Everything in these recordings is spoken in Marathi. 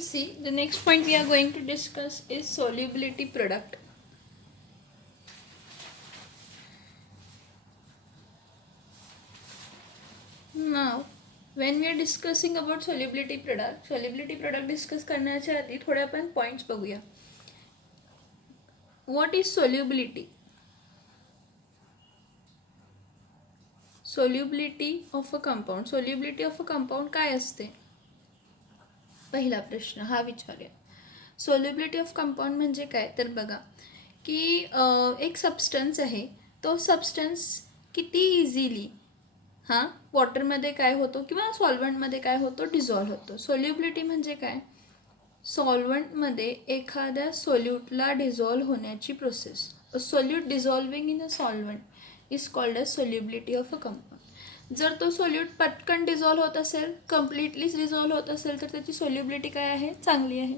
See, the next point we are going to discuss is solubility product. Now, when we are discussing about solubility product discuss करण्याच्या आधी थोडे आपण points बघूया. What is solubility? Solubility of a compound. Solubility of a compound काय असते? पहिला प्रश्न हा विचारूया. सोल्युबिलिटी ऑफ कंपाऊंड म्हणजे काय तर बघा की एक सबस्टन्स आहे, तो सबस्टन्स किती इझिली वॉटरमध्ये काय होतो किंवा सॉल्वंटमध्ये काय होतो, डिझॉल्व्ह होतो. सोल्युबिलिटी म्हणजे काय? सॉल्वंटमध्ये एखाद्या सोल्यूटला डिझॉल्व्ह होण्याची process. A solute dissolving in a solvent is called as solubility of a compound. जर तो सोल्यूट पटकन डिझॉल्व्ह होत असेल, कम्प्लिटलीच डिझॉल्व्ह होत असेल तर त्याची सोल्युबिलिटी काय आहे? चांगली आहे.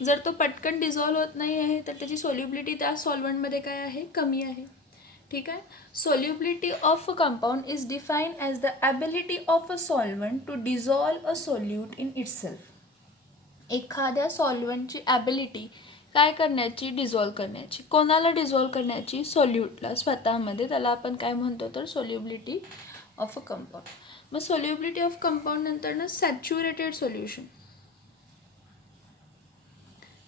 जर तो पटकन डिझॉल्व्ह होत नाही आहे तर त्याची सोल्युबिलिटी त्या सॉल्वंटमध्ये काय आहे? कमी आहे. ठीक आहे. Solubility of a compound is defined as the ability of a solvent to dissolve a solute in itself. एखाद्या सॉल्वंटची ॲबिलिटी काय करण्याची? डिझॉल्व्ह करण्याची. कोणाला डिझॉल्व्ह करण्याची? सोल्यूटला स्वतःमध्ये. त्याला आपण काय म्हणतो तर सोल्युबिलिटी ऑफ अ कंपाऊंड. मग सोल्युबिलिटी ऑफ कंपाऊंड नंतर ना सॅच्युरेटेड सोल्युशन.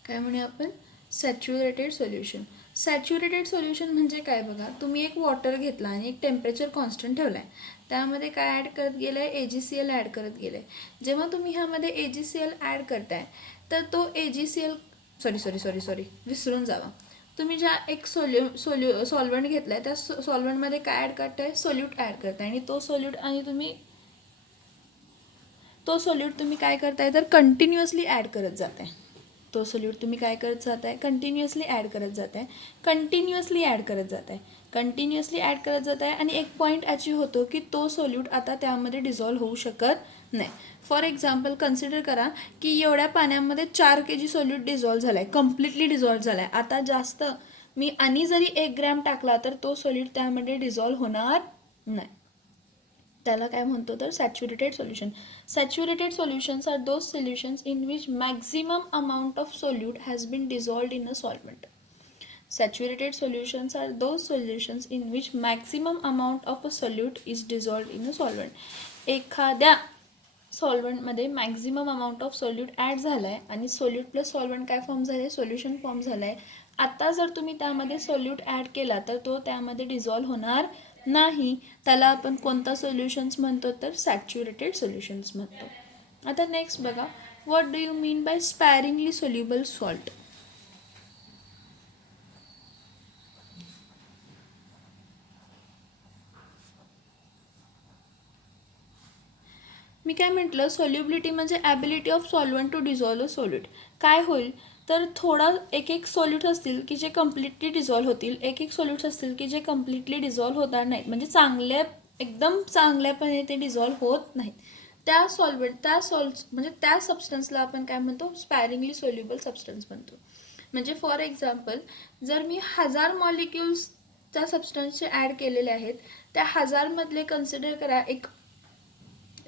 काय म्हणूया आपण? Saturated solution. सॅच्युरेटेड सोल्युशन म्हणजे काय बघा, तुम्ही एक वॉटर घेतला आणि एक टेम्परेचर कॉन्स्टंट ठेवला आहे, त्यामध्ये काय ॲड करत गेलं आहे? AgCl ॲड करत गेलं आहे. जेव्हा तुम्ही ह्यामध्ये AgCl ॲड करताय तर तो AgCl सॉरी विसरून जावा. तुम्ही ज्या एक सॉल्वंट घेतला आहे त्या सॉल्वंटमध्ये काय ॲड करताय? सोल्यूट ॲड करताय आणि तो सोल्यूट तुम्ही काय करताय तर कंटिन्युअसली ॲड करत जाताय. तो सोल्यूट तुम्ही काय करत जात आहे? कंटिन्युअसली ॲड करत जात आहे. कंटिन्युअसली ॲड करत जात आहे आणि एक पॉईंट अचीव होतो की तो सोल्यूट आता त्यामध्ये डिझॉल्व्ह होऊ शकत नाही. फॉर एक्झाम्पल कन्सिडर करा की एवढ्या पाण्यामध्ये 4 kg सोल्यूट डिझॉल्व्ह झाला आहे, कम्प्लिटली डिझॉल्व्ह झाला आहे. आता जास्त मी आणि जरी 1 ग्रॅम टाकला तर तो सोल्यूट त्यामध्ये डिझॉल्व्ह होणार नाही. त्याला काय म्हणतो तर saturated solution. Saturated solutions are those solutions in which maximum amount of solute has been dissolved in a solvent. Saturated solutions are those solutions in which maximum amount of a solute is dissolved in a solvent. एखाद्या सॉल्वंटमध्ये maximum amount of solute add झाला आहे आणि सोल्यूट प्लस सॉल्वंट काय फॉर्म झालं आहे? सोल्युशन फॉर्म झालं आहे. आता जर तुम्ही त्यामध्ये सोल्यूट ॲड केला तर तो त्यामध्ये डिझॉल्व्ह होणार नाही. त्याला आपण कोणता सोल्युशन्स म्हणतो तर सॅच्युरेटेड सोल्युशन्स म्हणतो. आता नेक्स्ट बघा, what do you mean by sparingly soluble salt. मी काय म्हटलं, सोल्युबिलिटी म्हणजे ability of solvent to dissolve a solute. काय होईल तर थोडा एक सोल्यूट असतील की जे कम्प्लिटली डिझॉल्व्ह होतील, एक सोल्यूट्स असतील की जे कम्प्लिटली डिझॉल्व्ह होणार नाहीत, म्हणजे एकदम चांगल्यापणे ते डिझॉल्व्ह होत नाहीत. म्हणजे त्या सबस्टन्सला आपण काय म्हणतो? स्पॅरिंगली सोल्युबल सबस्टन्स म्हणतो. म्हणजे फॉर एक्झाम्पल जर मी 1000 मॉलिक्युल्स त्या सबस्टन्सचे ॲड केलेले आहेत, त्या 1000मधले कन्सिडर करा एक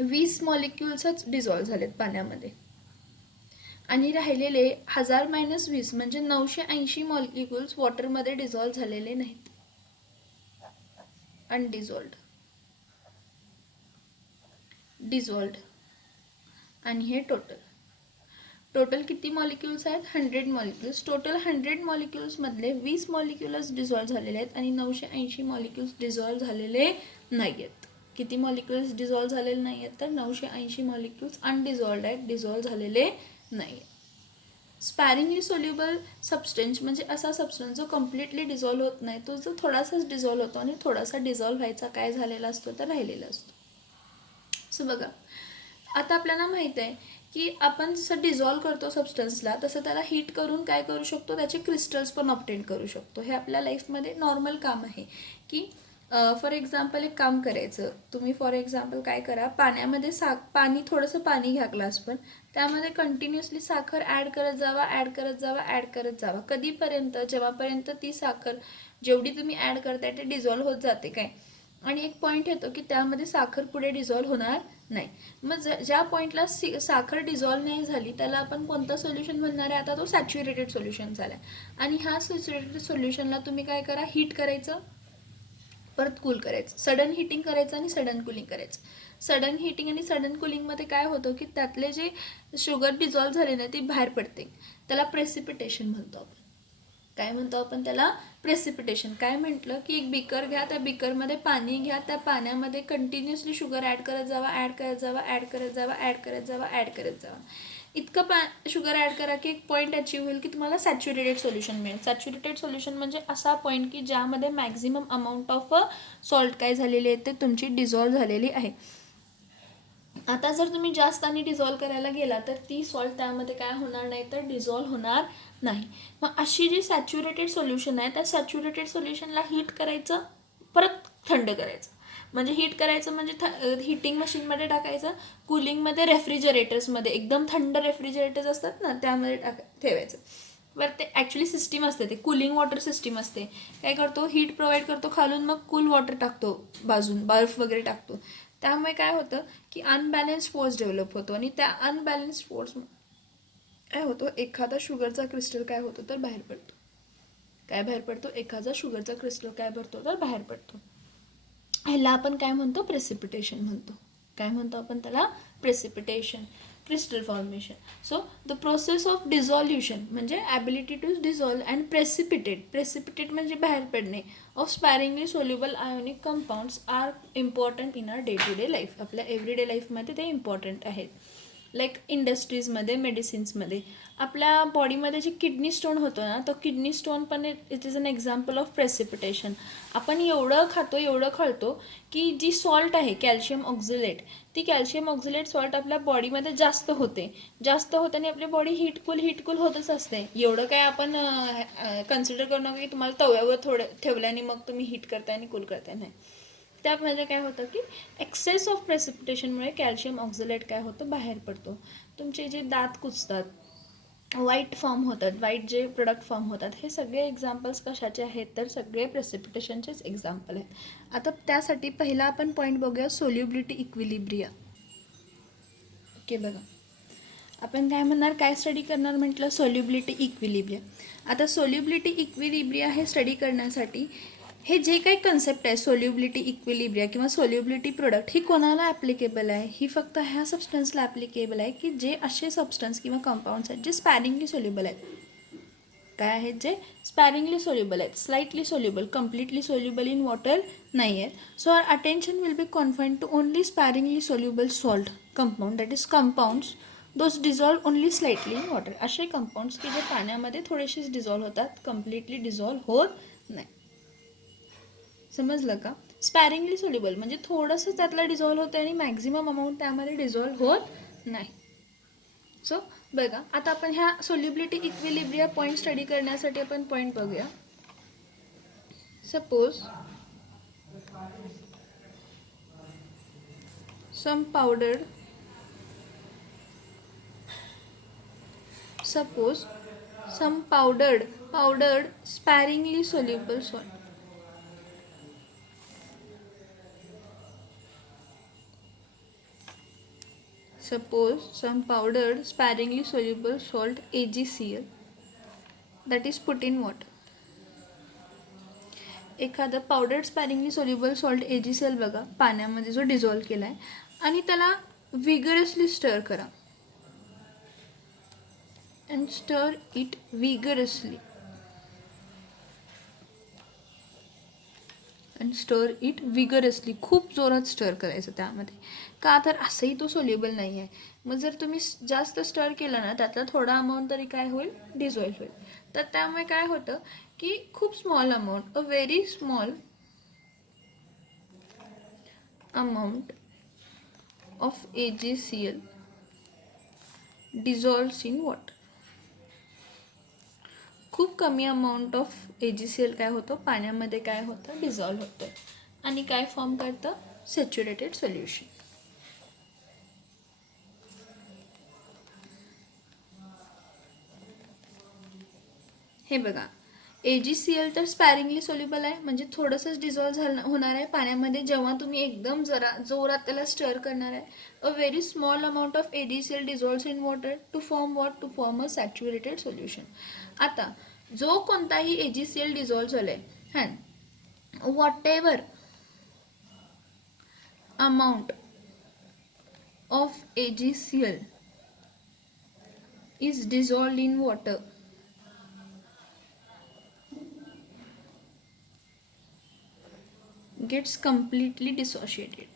20 मॉलिक्युल्सच डिझॉल्व्ह झालेत पाण्यामध्ये आणि राहिलेले 1000 - 20 म्हणजे 980 मॉलिक्युल्स वॉटरमध्ये डिझॉल्व्ह झालेले नाहीत, डिझॉल्व्ड. आणि हे टोटल किती मॉलिक्युल्स आहेत? 100 मॉलिक्युल्स. टोटल 100 मॉलिक्युल्समधले 20 मॉलिक्युल्स डिझॉल्व्ह झालेले आहेत आणि 980 मॉलिक्युल्स डिझॉल्व्ह झालेले नाही आहेत. किती मॉलिक्युल्स डिझॉल्व्ह झालेले नाही आहेत तर 980 मॉलिक्युल्स अनडिझॉल्व्ड आहेत, डिझॉल्व्ह झालेले नाही आहेत. स्पॅरिंगली सोल्युबल सबस्टन्स म्हणजे असा सबस्टन्स जो कम्प्लिटली डिझॉल्व्ह होत नाही, तो जो थोडासाच डिझॉल्व्ह होतो आणि थोडासा डिझॉल्व्ह व्हायचा काय झालेला असतो तर राहिलेला असतो. सो बघा, आता आपल्याला माहीत आहे की आपण जसं डिझॉल्व्ह करतो सबस्टन्सला तसं त्याला हीट करून काय करू शकतो? त्याचे क्रिस्टल्स पण ऑब्टेन करू शकतो. हे आपल्या लाईफमध्ये नॉर्मल काम आहे की फॉर एक्झाम्पल एक काम करायचं. तुम्ही फॉर एक्झाम्पल काय करा, पाण्यामध्ये थोडंसं पाणी घ्या ग्लासभर, त्यामध्ये कंटिन्युअसली साखर ॲड करत जावा. कधीपर्यंत? जेव्हापर्यंत ती साखर जेवढी तुम्ही ॲड करताय ते डिझॉल्व्ह होत जाते काय. आणि एक पॉईंट येतो की त्यामध्ये साखर पुढे डिझॉल्व्ह होणार नाही. मग ज्या पॉईंटला साखर डिझॉल्व नाही झाली त्याला आपण कोणतं सोल्युशन म्हणणार आहे? आता तो सॅच्युरेटेड सोल्युशन झाला आहे. आणि ह्या सॅच्युरेटेड सोल्युशनला तुम्ही काय करा, हीट करायचं, परत कूल करायचं, सडन हिटिंग करायचं आणि सडन कुलिंग करायचं. सडन हिटिंग आणि सडन कुलिंगमध्ये काय होतं की त्यातले जे शुगर डिझॉल्व झाले ना ती बाहेर पडते. त्याला प्रेसिपिटेशन म्हणतो आपण. काय म्हणतो आपण त्याला? प्रेसिपिटेशन. काय म्हटलं की एक बीकर घ्या, त्या बीकरमध्ये पाणी घ्या, त्या पाण्यामध्ये कंटिन्युअसली शुगर ॲड करत जावा, ॲड करत जावा, ॲड करत जावा, ॲड करत जावा, ॲड करत जावा. इतकं शुगर ॲड करा की एक पॉईंट अचीव होईल की तुम्हाला सॅच्युरेटेड सोल्युशन मिळेल. सॅच्युरेटेड सोल्युशन म्हणजे असा पॉईंट की ज्यामध्ये मॅक्झिमम अमाऊंट ऑफ सॉल्ट काय झालेली आहे ते तुमची डिझॉल्व झालेली आहे. आता जर तुम्ही जास्त आणि डिझॉल्व करायला गेला तर ती सॉल्ट त्यामध्ये काय होणार नाही तर डिझॉल्व होणार नाही. मग अशी जी सॅच्युरेटेड सोल्युशन आहे त्या सॅच्युरेटेड सोल्युशनला हीट करायचं, परत थंड करायचं. म्हणजे हीट करायचं म्हणजे हिटिंग मशीनमध्ये टाकायचं, कुलिंगमध्ये रेफ्रिजरेटर्समध्ये एकदम थंड रेफ्रिजरेटर्स असतात ना त्यामध्ये ठेवायचं. बरं ते ॲक्च्युली सिस्टीम असते, ते कुलिंग वॉटर सिस्टीम असते. काय करतो, हीट प्रोव्हाइड करतो खालून, मग कूल वॉटर टाकतो बाजून, बर्फ वगैरे टाकतो. त्यामुळे काय होतं की अनबॅलन्स्ड फोर्स डेव्हलप होतो आणि त्या अनबॅलन्स्ड फोर्स काय होतो, एखादा शुगरचा क्रिस्टल काय होतो तर बाहेर पडतो. काय बाहेर पडतो? एखादा शुगरचा क्रिस्टल काय भरतो तर बाहेर पडतो. ह्याला आपण काय म्हणतो? प्रेसिपिटेशन म्हणतो. काय म्हणतो आपण त्याला? Precipitation, crystal formation. So the process of dissolution म्हणजे ability to dissolve and precipitate म्हणजे बाहेर पडणे of sparingly soluble ionic compounds are important in our day to day life. आपल्या एव्हरीडे लाईफमध्ये ते इम्पॉर्टंट आहेत. लाईक इंडस्ट्रीजमध्ये, मेडिसिन्समध्ये. आपल्या बॉडीमध्ये जे किडनी स्टोन होतो ना, तो किडनी स्टोन पण it is an example of precipitation. आपण एवढं खातो, एवढं खळतो की जी सॉल्ट आहे कॅल्शियम ऑक्झिलेट, ती कॅल्शियम ऑक्झिलेट सॉल्ट आपल्या बॉडीमध्ये जास्त होते आणि आपली बॉडी हीटकूल होतच असते. एवढं काय आपण कन्सिडर करू नका की तुम्हाला तव्यावर थोडं ठेवल्याने मग तुम्ही हीट करताय आणि कूल करताय. नाही. त्यामध्ये काय होतं की एक्सेस ऑफ प्रेसिपिटेशनमुळे कॅल्शियम ऑक्झिलेट काय होतं, बाहेर पडतो. तुमचे जे दात कुचतात, वाईट फॉर्म होतात, वाईट जे प्रोडक्ट फॉर्म होतात, हे सगळे एक्झाम्पल्स कशाचे आहेत तर सगळे प्रेसिपिटेशनचेच एक्झाम्पल आहेत. आता त्यासाठी पहिला आपण पॉईंट बघूया, सोल्युबिलिटी इक्विलिब्रिया. ओके, बघा आपण काय म्हणणार, काय स्टडी करणार म्हटलं, सोल्युबिलिटी इक्विलिब्रिया. आता सोल्युबिलिटी इक्विलिब्रिया हे स्टडी करण्यासाठी हे जे काही कन्सेप्ट आहे सोल्युबिलिटी इक्विलिब्रिया किंवा सोल्युबिलिटी प्रोडक्ट, ही कोणाला ॲप्लिकेबल आहे? ही फक्त ह्या सबस्टन्सला ॲप्लिकेबल आहे की जे असे सबस्टन्स किंवा कंपाऊंड्स आहेत जे स्पॅरिंगली सोल्युबल आहेत. काय आहेत? जे स्पॅरिंगली सोल्युबल आहेत, slightly soluble, completely soluble in water नाही आहे. So our attention will be confine to only sparingly soluble salt compound, that is compounds those dissolve only slightly in water. असे कंपाऊंड्स की जे पाण्यामध्ये थोडेसेच डिझॉल्व होतात, कम्प्लिटली डिझॉल्व होत नाही. समजलं का? स्पॅरिंगली सोल्युबल म्हणजे थोडंसं त्यातलं डिझॉल्व होतं आणि मॅक्झिमम अमाऊंट त्यामध्ये डिझॉल्व होत नाही. सो बघा, आता आपण ह्या सोल्युबिलिटी इक्विलिब्रिया पॉईंट स्टडी करण्यासाठी आपण पॉईंट बघूया. Suppose some powdered sparingly soluble salt. Suppose some powdered sparingly soluble salt AgCl that is put in water. एखादं पावडर्ड स्पॅरिंगली सोल्युबल सॉल्ट AgCl बघा पाण्यामध्ये जो डिझॉल्व केला आहे आणि त्याला विगरसली स्टर करा. and stir it vigorously. खूप जोरात स्टर करायचं त्यामध्ये. का तर असंही तो सोल्युबल नाही आहे. मग जर तुम्ही जास्त स्टर केलं ना त्यातला थोडा अमाऊंट तरी काय होईल, डिझॉल्व होईल. तर त्यामुळे काय होतं की खूप small amount, a very small amount of AgCl dissolves in water. खूप कमी अमाऊंट ऑफ AgCl काय होतं, पाण्यामध्ये काय होतं, डिझॉल्व होतं आणि काय फॉर्म करतं, सॅच्युरेटेड सोल्युशन. हे बघा, AgCl तर स्पॅरिंगली सोल्युबल आहे, म्हणजे थोडंसंच डिझॉल्व्ह होणार आहे पाण्यामध्ये जेव्हा तुम्ही एकदम जरा जोरात त्याला स्टर करणार आहे. A very small amount of AgCl dissolves in water to form a saturated solution. आता जो कोणताही AgCl डिझॉल्व्ह झालाय हॅन whatever amount of AgCl is dissolved in water gets completely dissociated.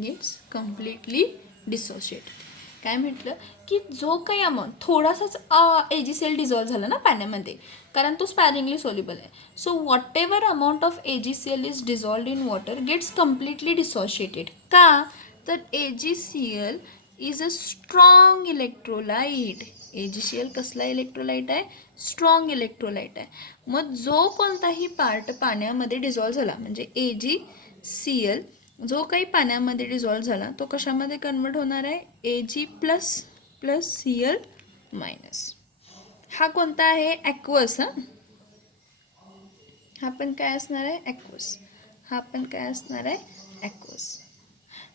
Gets completely dissociated. काय म्हटलं की जो काही अमाऊंट थोडासाच AgCl डिझॉल्व्ह झाला ना पाण्यामध्ये, कारण तो स्पॅरिंगली सोल्युबल आहे. So whatever amount of AgCl is dissolved in water gets completely dissociated. का तर AgCl is a strong electrolyte. AgCl कसला इलेक्ट्रोलाइट आहे? स्ट्रॉंग इलेक्ट्रोलाइट आहे. मग जो कोणताही पार्ट पाण्यामध्ये डिझॉल्व्ह झाला म्हणजे AgCl जो काही पाण्यामध्ये डिझॉल्व्ह झाला तो कशामध्ये कन्वर्ट होणार आहे? Ag plus plus Cl minus. हा कोणता आहे? ॲक्वस. हा पण काय असणार आहे? ॲक्वस. हा पण काय असणार आहे? ॲक्वस.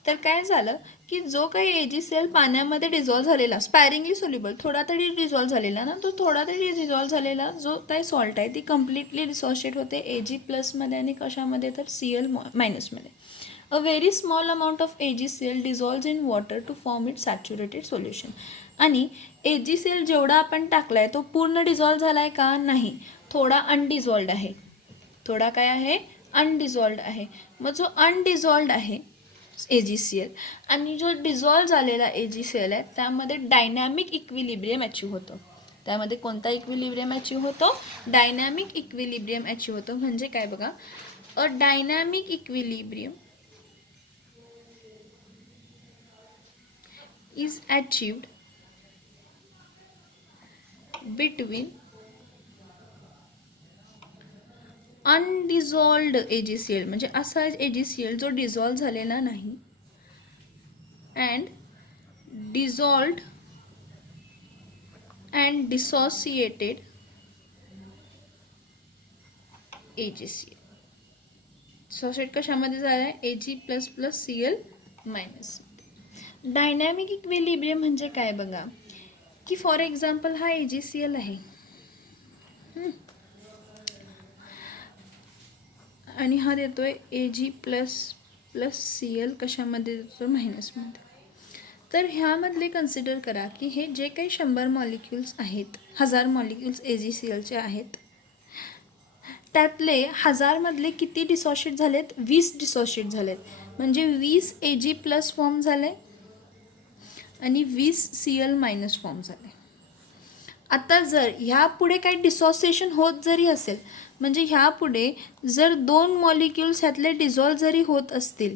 तर काय झालं की जो काही AgCl पाण्यामध्ये डिझॉल्व्ह झालेला स्पॅरिंगली सोल्युबल थोडा तरी डिझॉल्व्ह झालेला ना, तो थोडा तरी डिझॉल्व्ह झालेला जो काही सॉल्ट आहे ती कम्प्लिटली डिसोशिएट होते Ag प्लसमध्ये आणि कशामध्ये तर Cl मायनसमध्ये. A very small amount of AgCl dissolves in water to form its saturated solution. आणि AgCl जेवढा आपण टाकला आहे तो पूर्ण डिझॉल्व्ह झाला आहे का? नाही, थोडा अनडिझॉल्व्ड आहे. थोडा काय आहे? अनडिझॉल्व्ड आहे. मग जो अनडिझॉल्व्ड आहे AgCl आणि जो डिझॉल्व्ह झालेला AgCl आहे त्यामध्ये डायनॅमिक इक्विलिब्रियम अचीव होतो. त्यामध्ये कोणता इक्विलिब्रियम अचीव होतो? डायनॅमिक इक्विलिब्रियम अचीव होतो. म्हणजे काय बघा, a dynamic equilibrium is achieved between undissolved AgCl म्हणजे असा AgCl जो डिझॉल्व्ह झालेला नाही and dissolved and dissociated AgCl. Dissociate कशामध्ये झाला आहे? Ag plus plus Cl minus. Dynamic equilibrium म्हणजे काय बघा की फॉर एक्झाम्पल हा AgCl आहे आणि हा देतोय Ag प्लस प्लस Cl कशामध्ये देतो? मायनसमध्ये. तर ह्यामधले कन्सिडर करा की हे जे काही 100 मॉलिक्युल्स आहेत, 1000 मॉलिक्युल्स AgClचे आहेत, त्यातले 1000मधले किती डिसोशिएट झालेत? 20 डिसोशिएट झालेत. म्हणजे 20 Ag प्लस फॉर्म झाले आणि 20 Cl मायनस फॉर्म झाले. आता जर ह्यापुढे काही डिसोसिएशन होत जरी असेल म्हणजे ह्यापुढे जर 2 मॉलिक्युल्स ह्यातले डिझॉल्व्ह जरी होत असतील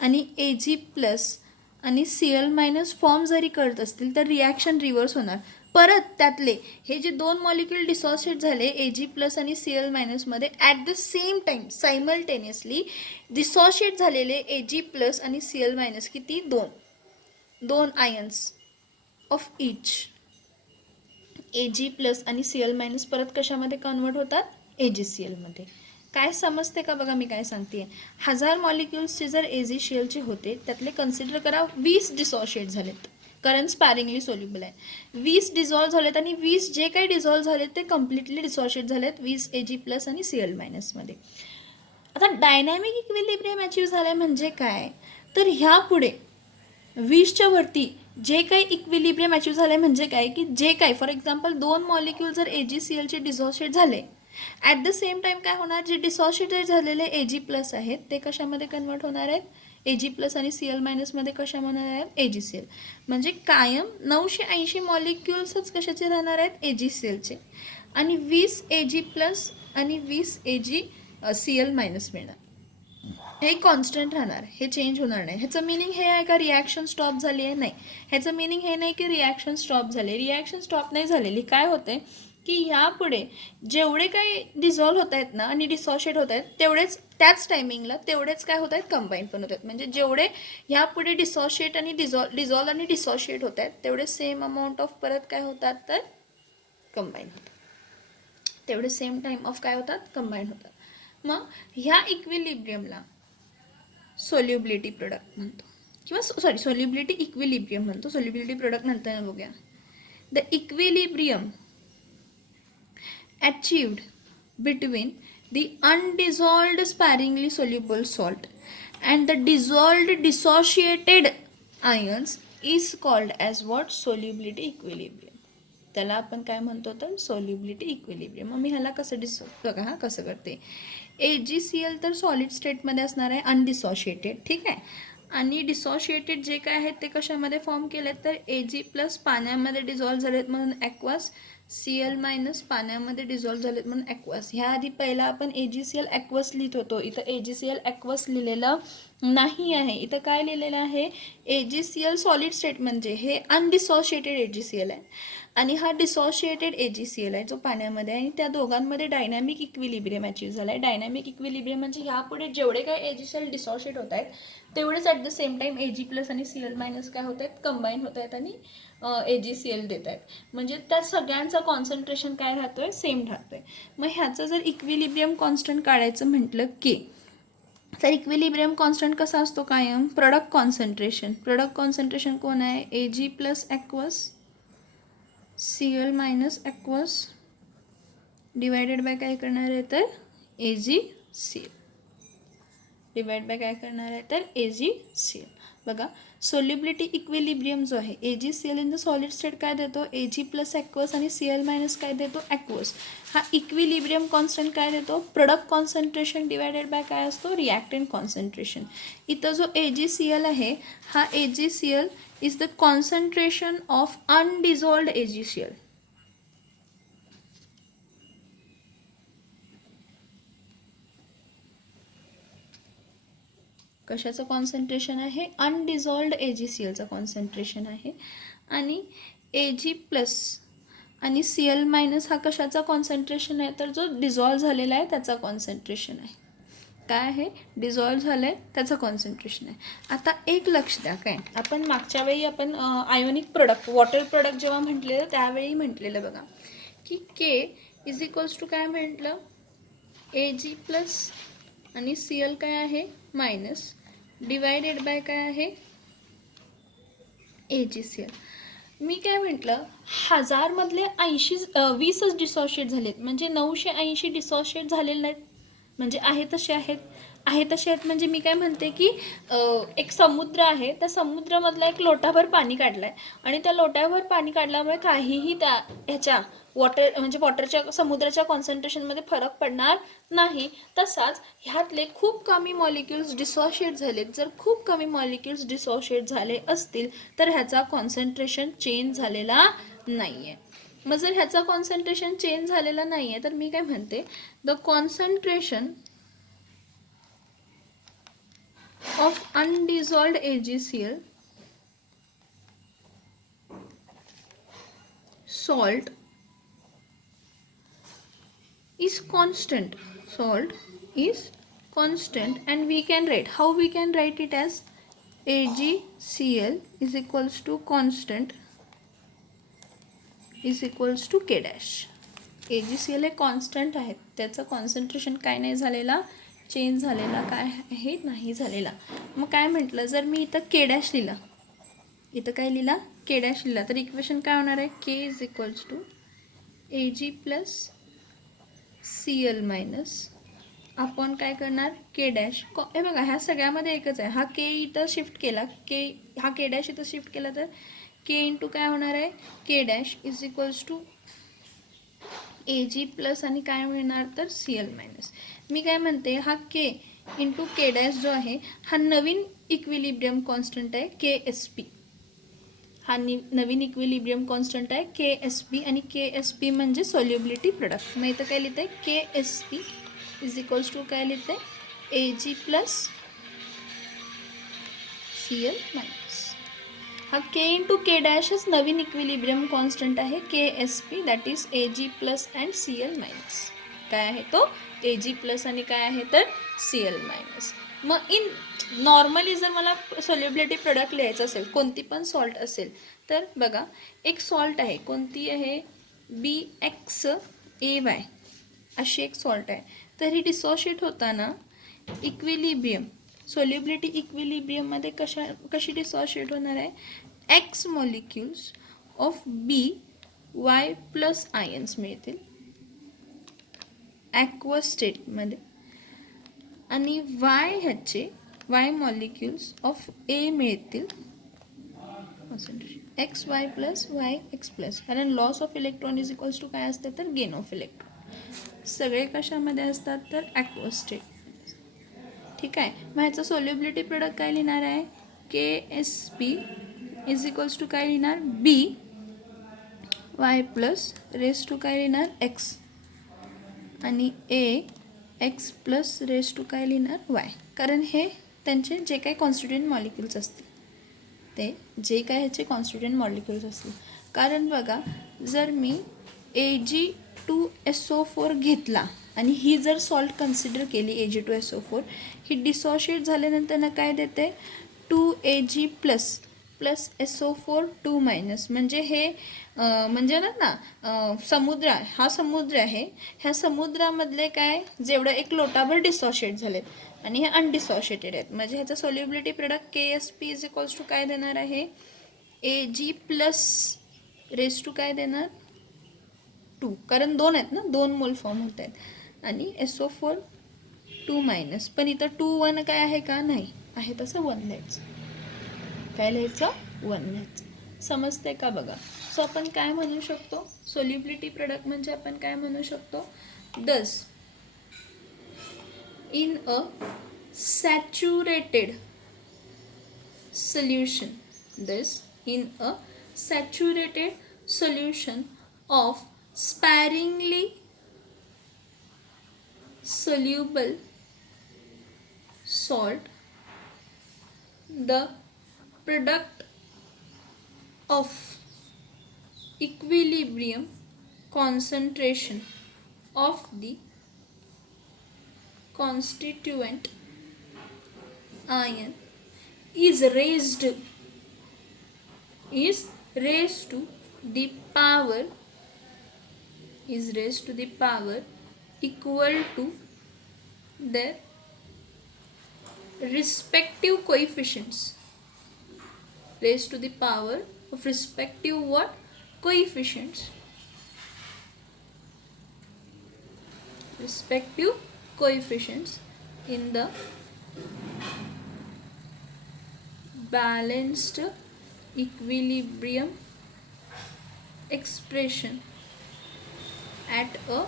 आणि Ag प्लस आणि Cl मायनस फॉर्म जरी करत असतील तर रिॲक्शन रिव्हर्स होणार. परत त्यातले हे जे 2 मॉलिक्युल डिसोशिएट झाले Ag प्लस आणि Cl मायनसमध्ये at the same time simultaneously dissociate झालेले Ag प्लस आणि Cl मायनस किती? 2 ions of each. Ag plus आणि Cl मायनस परत कशामध्ये कन्वर्ट होतात? AgClमध्ये. काय समजते का बघा मी काय सांगते? 1000 मॉलिक्युल्सचे जर AgClचे होते त्यातले कन्सिडर करा 20 डिसोशिएट झालेत कारण स्पॅरिंगली सोल्युबल आहे. 20 डिझॉल्व्ह झालेत आणि 20 जे काही डिझॉल्व्ह झालेत ते कम्प्लिटली डिसोशिएट झालेत 20 Ag प्लस आणि Cl मायनसमध्ये. आता डायनॅमिक इक्विलिब्रियम अचीव झालं म्हणजे काय? तर ह्यापुढे 20च्या वरती जे काही इक्विलिब्रियम अचीव झालं म्हणजे काय की जे काही फॉर एक्झाम्पल 2 मॉलिक्यूल जर AgClचे डिसोशिएट झाले ॲट द सेम टाईम काय होणार? जे डिसोशिएटेड झालेले Ag प्लस आहेत ते कशामध्ये कन्वर्ट होणार आहेत? Ag प्लस आणि Cl मायनसमध्ये कशा होणार आहेत? AgCl. म्हणजे कायम 980 मॉलिक्युल्सच कशाचे राहणार आहेत? AgClचे. आणि 20 Ag प्लस आणि 20 AgCl मायनस मिळणार. हे कॉन्स्टंट राहणार, हे चेंज होणार नाही. ह्याचं मिनिंग हे आहे का रिॲक्शन स्टॉप झाली आहे? नाही. ह्याचं मिनिंग हे नाही की रिॲक्शन स्टॉप झाले. रिॲक्शन स्टॉप नाही झालेली. काय होते की ह्यापुढे जेवढे काही डिझॉल्व होत आहेत ना आणि डिसॉशिएट होत आहेत तेवढेच त्याच टायमिंगला तेवढेच काय होत आहेत कंबाईन पण होत आहेत. म्हणजे जेवढे ह्यापुढे डिसॉशिएट आणि डिझॉल्व आणि डिसॉशिएट होत आहेत तेवढे सेम अमाऊंट ऑफ परत काय होतात तर कंबाईन होतात. तेवढे सेम टाईम ऑफ काय होतात कंबाईन होतात. मग ह्या इक्विलिब्रियमला सोल्युबिलिटी प्रोडक्ट म्हणतो किंवा सोल्युबिलिटी इक्विलिब्रियम म्हणतो. सोल्युबिलिटी प्रोडक्ट नंतर बघूया. The equilibrium achieved between the undissolved sparingly soluble salt and the dissolved dissociated ions is called as what? Solubility equilibrium. त्याला आपण काय म्हणतो तर सोल्युबिलिटी इक्विलिब्रियम. मग मी ह्याला कसं बघा हा कसं करते. AgCl तर सॉलिड स्टेटमध्ये असणार आहे अनडिसॉशिएटेड, ठीक आहे. आणि डिसॉशिएटेड जे काय आहेत ते कशामध्ये फॉर्म केलेत तर Ag+ पाण्यामध्ये डिझॉल्व्ह झालेत म्हणून ॲक्वास, Cl- पाण्यामध्ये डिझॉल्व्ह झालेत म्हणून ॲक्वास. ह्या आधी पहिला आपण AgCl ॲक्वस लिहित होतो. इथं AgCl ॲक्वस लिहिलेलं नाही आहे. इथं काय लिहिलेलं आहे AgCl सॉलिड स्टेट म्हणजे हे अनडिसॉशिएटेड AgCl आहे आणि हा डिसॉशिएटेड AgCl आहे जो पाण्यामध्ये आहे. आणि त्या दोघांमध्ये डायनॅमिक इक्विलिब्रियम अचीव झाला आहे. डायनॅमिक इक्विलिब्रियम म्हणजे ह्यापुढे जेवढे काय AgCl डिसॉशिएट होत आहेत तेवढेच at the same time Ag+ आणि Cl- काय होत आहेत कंबाईन होत आहेत आणि AgCl देत आहेत. म्हणजे त्या सगळ्यांचा कॉन्सन्ट्रेशन काय राहतोय सेम राहतोय. मग ह्याचं जर इक्विलिब्रियम कॉन्स्टंट काढायचं म्हटलं की तर इक्विलिब्रियम कॉन्स्टंट कसा असतो कायम प्रोडक्ट कॉन्सन्ट्रेशन कोण आहे Ag+ ॲक्वस Cl- ॲक्वस डिवायडेड बाय काय करणार आहे तर AgCl डिवाइड बाय काय करणार आहे तर AgCl. बघा सोल्युबिलिटी इक्विलिब्रियम जो आहे AgCl in the solid state काय देतो Ag+ ॲक्वस आणि Cl- काय देतो ॲक्वस. हा इक्विलिब्रियम कॉन्स्टंट काय देतो प्रोडक्ट कॉन्सन्ट्रेशन डिवायडेड बाय काय असतो रिॲक्टंट कॉन्सन्ट्रेशन. इथं जो AgCl आहे हा AgCl is the concentration of undissolved AgCl. कशाचं कॉन्सन्ट्रेशन आहे अनडिझॉल्व्ड AgClचं कॉन्सन्ट्रेशन आहे. आणि Ag+ आणि Cl- हा कशाचा कॉन्सन्ट्रेशन आहे तर जो डिझॉल्व्ह झालेला आहे त्याचा कॉन्सन्ट्रेशन आहे. काय आहे डिझॉल्व्ह झालं आहे त्याचं कॉन्सन्ट्रेशन आहे. आता एक लक्ष द्या काय आपण मागच्या वेळी आपण आयोनिक प्रोडक्ट वॉटर प्रोडक्ट जेव्हा म्हटलेलं त्यावेळी म्हटलेलं बघा की K= काय म्हटलं Ag+ आणि Cl काय आहे मायनस डिवायडेड बाय काय आहे AgCl. मी काय म्हटलं 1000मधले 20च डिसॉशिएट झालेत म्हणजे 980 डिसॉशिएट झालेले नाहीत म्हणजे आहे तसे आहेत म्हणजे मी काय म्हणते की एक समुद्र आहे त्या समुद्रामधला एक लोटाभर पाणी काढलं आहे आणि त्या लोट्याभर पाणी काढल्यामुळे काहीही त्या ह्याच्या वॉटरच्या समुद्राच्या कॉन्सन्ट्रेशनमध्ये फरक पडणार नाही. तसाच ह्यातले खूप कमी मॉलिक्युल्स डिसॉशिएट झालेत. जर खूप कमी मॉलिक्युल्स डिसॉशिएट झाले असतील तर ह्याचा कॉन्सन्ट्रेशन चेंज झालेला नाही आहे. मग जर ह्याचा कॉन्सन्ट्रेशन चेंज झालेला नाही आहे तर मी काय म्हणते the concentration of undissolved AgCl salt is constant. Salt is constant and we can write how we can write it as AgCl is equals to constant is equals to K dash. AgCl हे कॉन्स्टंट आहे त्याचं कॉन्सन्ट्रेशन काय नाही झालेला चेंज झालेला काय आहे नाही झालेला. मग काय म्हटलं जर मी इथं K डॅश लिहिला इथं काय लिहिला K डॅश लिहिला तर इक्वेशन काय होणार आहे K= Ag+ Cl- आपण काय करणार K डॅश हे बघा ह्या सगळ्यामध्ये एकच आहे. हा K इथं शिफ्ट केला हा K डॅश इथं शिफ्ट केला तर K काय होणार आहे K डॅश = Ag+ आणि काय मिळणार तर Cl-. मी काय म्हणते हा K × K डॅश जो आहे हा नवीन इक्विलिब्रियम कॉन्स्टंट आहे KSP. हा नवीन इक्विलिब्रियम कॉन्स्टंट आहे KSP आणि KSP म्हणजे सोल्युबिलिटी प्रोडक्ट. मग इथं काय लिहितं आहे KSP = काय लिहितं आहे Ag+ Cl-. हा के इंटू के डॅशच नवीन इक्विलिब्रियम कॉन्स्टंट आहे K S P, that is A G plus and C L minus. काय आहे तो? ए जी प्लस आणि काय आहे तर सी एल मायनस. मग इन नॉर्मली जर मला सोल्युबिलिटी प्रोडक्ट लिहायचं असेल, कोणती पण सॉल्ट असेल, तर बघा एक सॉल्ट आहे, कोणती आहे? बी एक्स ए वाय अशी एक सॉल्ट आहे. तर ही डिसोशिएट होताना इक्विलिब्रियम, सोल्युबिलिटी इक्विलिब्रियममध्ये कशी डिसोशिएट होणार आहे? X molecules of B Y plus ions मिळतील ॲक्वस स्टेटमध्ये, आणि वाय ह्याचे वाय मॉलिक्युल्स ऑफ ए मिळतील X Y plus Y X plus, कारण loss of electron is equals to काय असते तर गेन ऑफ इलेक्ट्रॉन. सगळे कशामध्ये असतात तर ॲक्वस स्टेट. ठीक आहे. मग ह्याचं सोल्युबिलिटी प्रोडक्ट काय लिहिणार आहे? K S P is equals to काय लिहिणार? B Y plus raise to काय लिहिणार? एक्स, आणि A X plus raise to काय लिहिणार? वाय. कारण हे त्यांचे जे काही कॉन्स्टिट्युएंट मॉलिक्युल्स असतील, ते जे काय ह्याचे कॉन्स्टिट्युएंट मॉलिक्युल्स असतील. कारण बघा, जर मी Ag2SO4 घेतला आणि ही जर सॉल्ट कन्सिडर केली Ag2SO4, ही डिसोशिएट झाल्यानंतर ना काय देते? 2Ag plus plus SO4 2 minus. म्हणजे हे म्हणजे ना समुद्र आहे, हा समुद्र आहे, ह्या समुद्रामधले काय जेवढं एक लोटाभर डिसोशिएट झालेत आणि हे अनडिसोशिएटेड आहेत. म्हणजे ह्याचा solubility product K S P is equals to काय देणार आहे? A G plus raise to काय देणार? 2, कारण 2 आहेत ना, 2 मोल फॉर्म होत आहेत, आणि SO4 2 मायनस. पण इथं 2 1 काय आहे का? नाही आहे, तसं 1 लिहायचं. काय लिहायचं? 1 लिहायचं. समजते का बघा? सो आपण काय म्हणू शकतो? सोल्युबिलिटी प्रोडक्ट म्हणजे आपण काय म्हणू शकतो? दस in a saturated solution, this in a saturated solution of sparingly soluble salt, the product of equilibrium concentration of the constituent ion is raised to the power equal to their respective coefficients, raised to the power of respective what? Coefficients, respective coefficients in the balanced equilibrium expression at a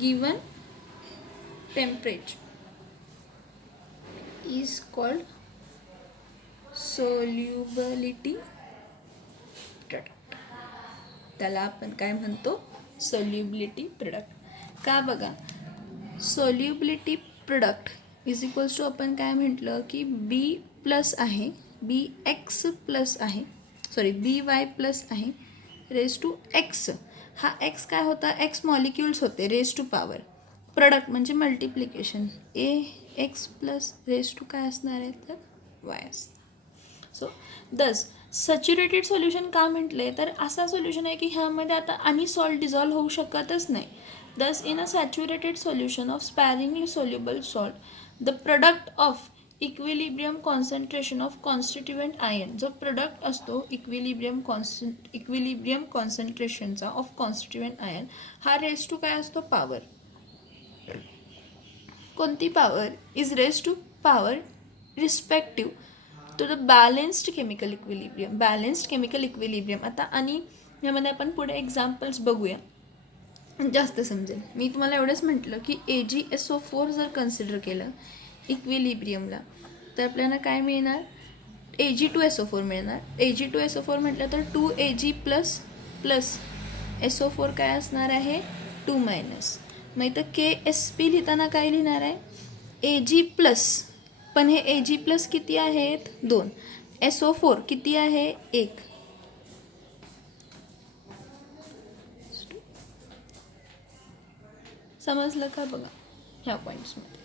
given temperature is called solubility product. त्याला आपण काय म्हणतो? solubility product. का बघा, solubility product is equals to आपण काय म्हटलं की बी प्लस आहे, बी एक्स प्लस आहे, सॉरी बी वाय प्लस आहे रेस टू एक्स. हा एक्स काय होता? एक्स मॉलिक्युल्स होते रेस टू पॉवर. प्रोडक्ट म्हणजे multiplication, A X plus raise to काय असणार आहे तर वाय असणार. सो दस सॅच्युरेटेड सोल्युशन का म्हटले तर असा सोल्युशन आहे की ह्यामध्ये आता आणि सॉल्ट डिझॉल्व्ह होऊ शकतच नाही. Thus, in a saturated solution of sparingly soluble salt, the product of equilibrium concentration of constituent ion, जो product असतो equilibrium concentrationचा of constituent ion, हा raised to काय असतो? Power. कोणती power? is raised to power respective to the balanced chemical equilibrium. balanced chemical equilibrium. आता आणि यामध्ये आपण पुढे एक्झाम्पल्स बघूया, जास्त समजेल. मी तुम्हाला एवढंच म्हटलं की AgSO4 जर कन्सिडर केलं इक्विलिब्रियमला तर आपल्याला काय मिळणार? Ag2SO4 मिळणार. Ag2SO4 म्हटलं तर 2Ag प्लस प्लस SO4 काय असणार आहे? 2 मायनस. मग इथं KSP लिहिताना काय लिहिणार आहे? Ag प्लस, पण हे Ag प्लस किती आहेत? 2. SO4 किती आहे? 1. समजलं का? बघा ह्या पॉईंट्समध्ये